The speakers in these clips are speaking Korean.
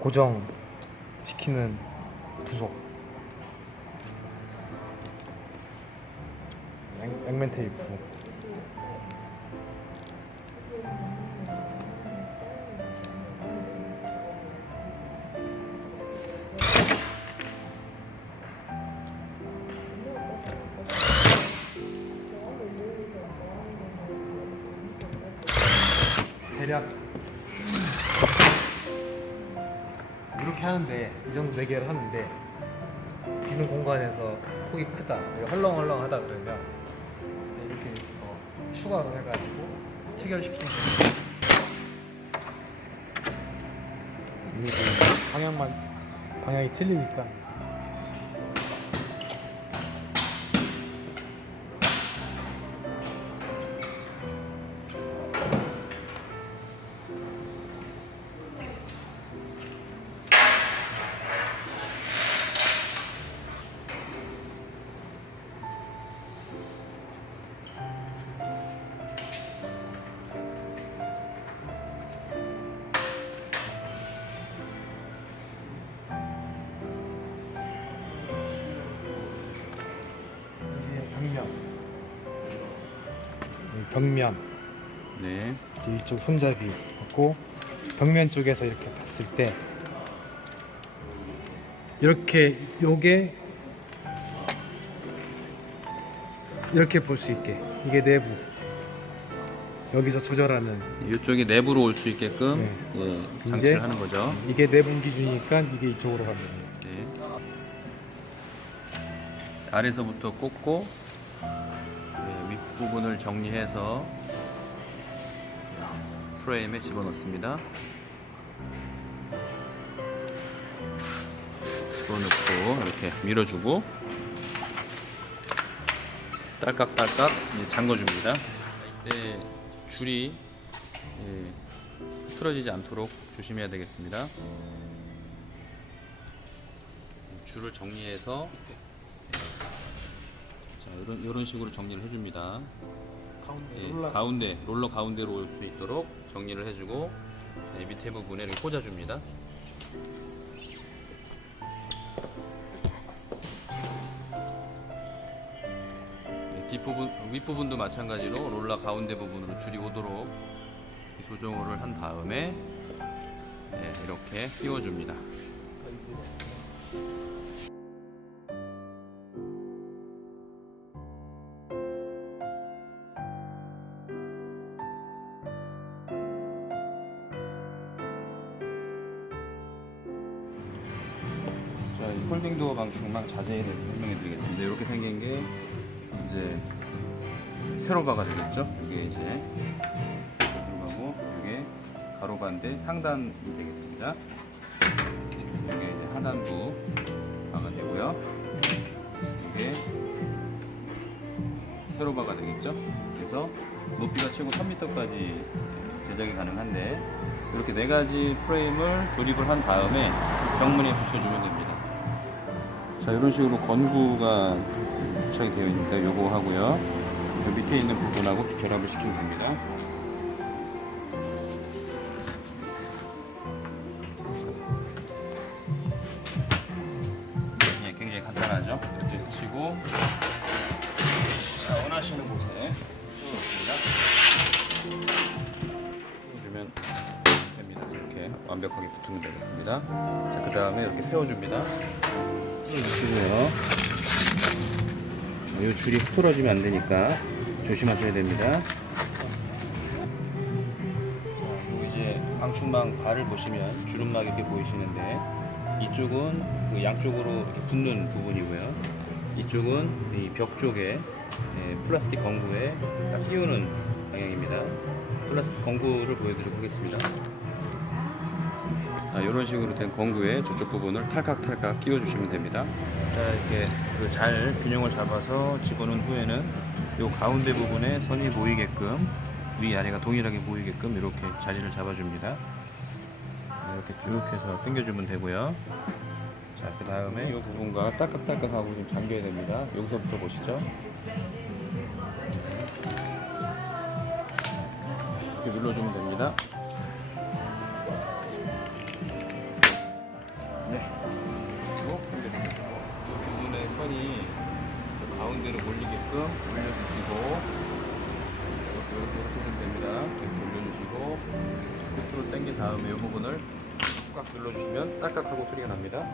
고정시키는 부속. 양- 양면 테이프. 대략 이렇게 하는데 이 정도 매개를 하는데 비는 공간에서 폭이 크다. 헐렁헐렁하다 그러면 이렇게 어, 추가로 해가지고 체결시키는 방향만 방향이 틀리니까 벽면 네. 이쪽 손잡이 있고 벽면 쪽에서 이렇게 봤을 때 이렇게 요게 이렇게 볼 수 있게 이게 내부 여기서 조절하는 이쪽이 내부로 올 수 있게끔 네. 예, 장치를 하는 거죠. 이게 내분 기준이니까 이게 이쪽으로 가는 거예요. 네. 아래서부터 꽂고 네, 윗부분을 정리해서 프레임에 집어넣습니다. 집어넣고 이렇게 밀어주고 딸깍딸깍 잠궈줍니다. 이때 줄이 예, 틀어지지 않도록 조심해야 되겠습니다. 줄을 정리해서 자 이런 이런 식으로 정리를 해줍니다. 가운데 예, 올라 가운데 롤러 가운데로 올 수 있도록 정리를 해주고 예, 밑에 부분에 이렇게 꽂아줍니다. 예, 뒷부분 윗부분도 마찬가지로 롤러 가운데 부분으로 줄이 오도록 조정을 한 다음에 예, 이렇게 끼워줍니다. 폴딩 도어 방충망 자세히 설명해 드리겠습니다. 이렇게 생긴 게 이제 세로바가 되겠죠? 이게 이제 세로바고 이게 가로바인데 상단이 되겠습니다. 이게 이제 하단부 바가 되고요. 이게 세로바가 되겠죠? 그래서 높이가 최고 3m까지 제작이 가능한데 이렇게 네 가지 프레임을 조립을 한 다음에 벽문에 붙여주면 됩니다. 자 이런 식으로 건구가 부착이 되어 있는데 요거 하고요. 그 밑에 있는 부분하고 결합을 시키면 됩니다. 예, 굉장히 간단하죠. 이렇게 치고 자 원하시는 곳에 세워놓습니다. 세워주면 됩니다. 이렇게 완벽하게 붙으면 되겠습니다. 자, 그 다음에 이렇게 세워줍니다. 세워주시고요. 이 줄이 흐트러지면 안 되니까 조심하셔야 됩니다. 자, 이제 방충망 발을 보시면 주름막 이렇게 보이시는데 이쪽은 그 양쪽으로 이렇게 붙는 부분이고요. 이쪽은 이 벽 쪽에 예, 플라스틱 건구에 딱 끼우는 방향입니다. 플라스틱 건구를 보여드리도록 하겠습니다. 자, 이런 식으로 된 건구에 저쪽 부분을 탈칵탈칵 끼워주시면 됩니다. 자, 이렇게 그 잘 균형을 잡아서 집어넣은 후에는 이 가운데 부분에 선이 보이게끔 위 아래가 동일하게 보이게끔 이렇게 자리를 잡아줍니다. 이렇게 쭉 해서 당겨주면 되고요. 자, 그 다음에 이 부분과 딸깍딸깍하고 좀 잠겨야 됩니다. 여기서부터 보시죠. 이렇게 눌러주면 됩니다. 그대로 올리게끔 올려주시고 이렇게 해주시면 됩니다. 이렇게 올려주시고 끝으로 당긴 다음에 이 부분을 꽉 눌러주시면 딱딱하고 소리가 납니다.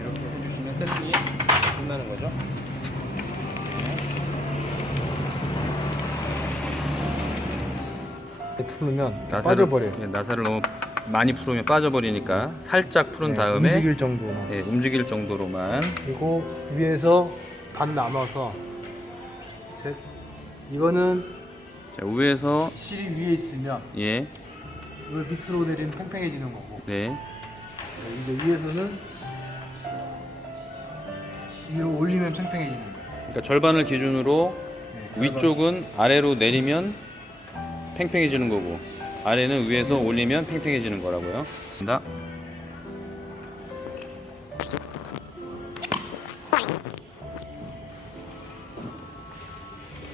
이렇게 해주시면 세팅이 끝나는 거죠? 네. 풀면 빠져버려요. 예, 나사를 너무 많이 풀으면 빠져버리니까 살짝 풀은 네, 다음에 움직일 정도만. 예, 움직일 정도로만 그리고 위에서 반 나눠서 셋. 이거는 자, 위에서 실이 위에 있으면 예, 이걸 밑으로 내리면 팽팽해지는 거고 네, 이제 위에서는 위로 올리면 팽팽해지는 거예요. 그러니까 절반을 기준으로 네, 위쪽은 아래로 내리면 팽팽해지는 거고 아래는 위에서 올리면 팽팽해지는 거라고요. 다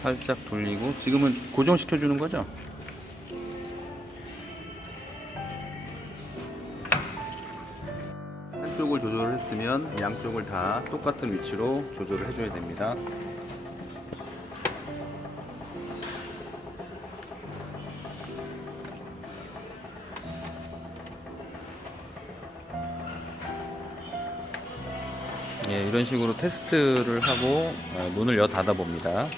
살짝 돌리고 지금은 고정시켜 주는 거죠? 한쪽을 조절을 했으면 양쪽을 다 똑같은 위치로 조절을 해줘야 됩니다. 예, 이런 식으로 테스트를 하고 어, 문을 여 닫아 봅니다.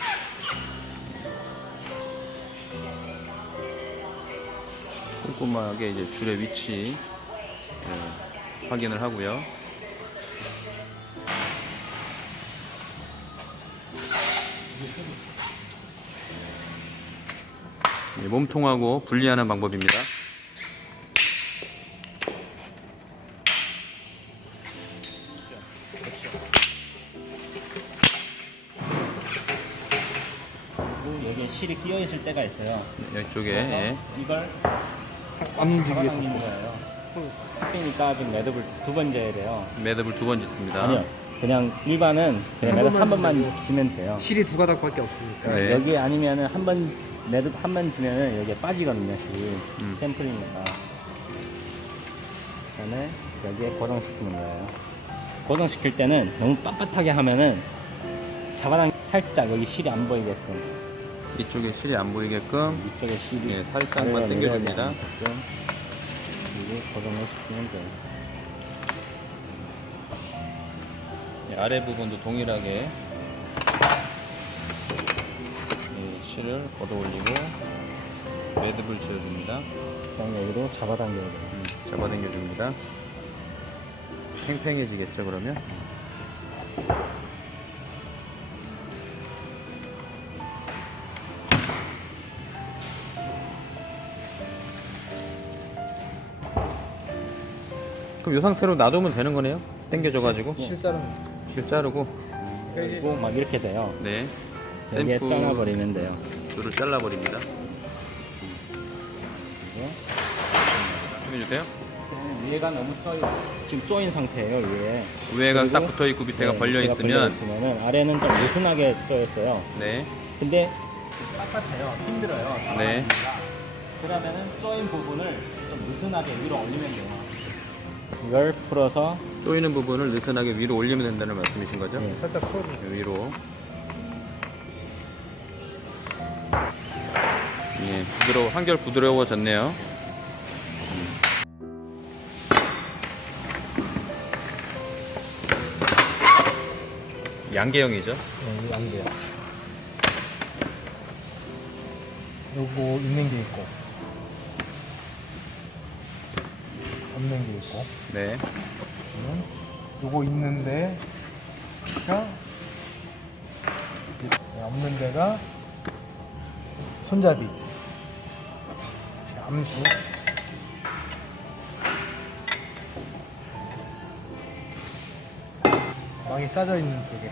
꼼꼼하게 이제 줄의 위치 예, 확인을 하고요. 예, 몸통하고 분리하는 방법입니다. 있을 때가 있어요. 네, 이쪽에 예. 이걸 안 움직이게 잡아당기는 거예요. 풀이니까 아직 매듭을 두 번 재야 돼요. 매듭을 두 번 짓습니다. 아니요. 그냥 일반은 그냥 한 매듭 한 번만 번만 지면 돼요. 실이 두 가닥밖에 없으니까. 네. 여기 아니면은 한 번 매듭 한 번 지면은 여기에 빠지거든요, 실이. 음. 샘플이니까. 그다음에 여기에 고정시키는 거예요. 고정시킬 때는 너무 빳빳하게 하면은 잡아당 살짝 여기 실이 안 보이게끔 이쪽에 실이 안 보이게끔 이쪽에 실이 예, 살짝만 당겨줍니다. 그리고 고정을 시키면 돼요. 예, 아래 부분도 동일하게 이 실을 걷어 올리고 매듭을 지어줍니다. 그다음에 여기로 잡아당겨야 돼요. 음, 잡아당겨 줍니다. 팽팽해지겠죠 그러면? 그럼 이 상태로 놔두면 되는 거네요? 당겨져가지고 실 자르는 실 자르고 그리고 막 이렇게 돼요. 네 여기에 샘플 잘라버리면 돼요. 줄을 잘라버립니다. 그리고 해주세요. 위에가 너무 쪼인 지금 쪼인 상태예요 위에. 위에가 그리고 딱 붙어 있고 밑에가 네, 벌려 밑에가 있으면 있으면은 아래는 좀 느슨하게 쪼였어요. 네, 근데 빳빳해요. 힘들어요. 네. 그러면은 쪼인 부분을 좀 느슨하게 위로 올리면 돼요. 이걸 풀어서 조이는 부분을 느슨하게 위로 올리면 된다는 말씀이신 거죠? 네. 살짝 풀어주세요. 위로. 예, 부드러워, 한결 부드러워졌네요. 음. 양계형이죠? 네, 돼요. 요거 있는 게 있고 없는 게 있고. 네. 음, 요거 있는 데 가 없는 데가 손잡이. 암수. 망이 싸져 있는 쪽에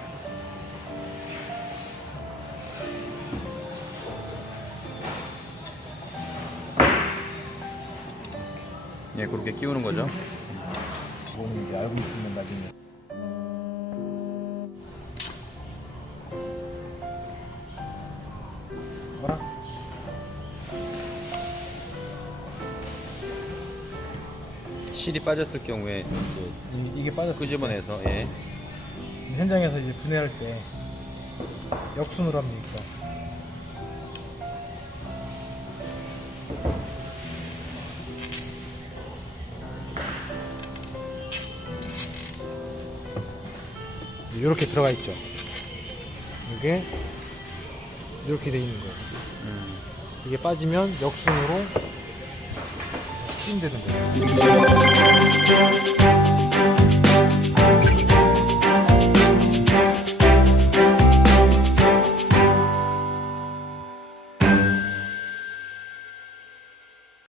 예, 그렇게 끼우는 거죠. 그거는 이제 알고 있으면 나중에 뭐라? 실이 빠졌을 경우에 이제 이, 이게 빠졌어 끄집어내서, 예. 현장에서 이제 분해할 때 역순으로 합니까? 이렇게 들어가 있죠. 이게 이렇게 돼 있는 거예요. 이게 빠지면 역순으로 찐되는 거예요.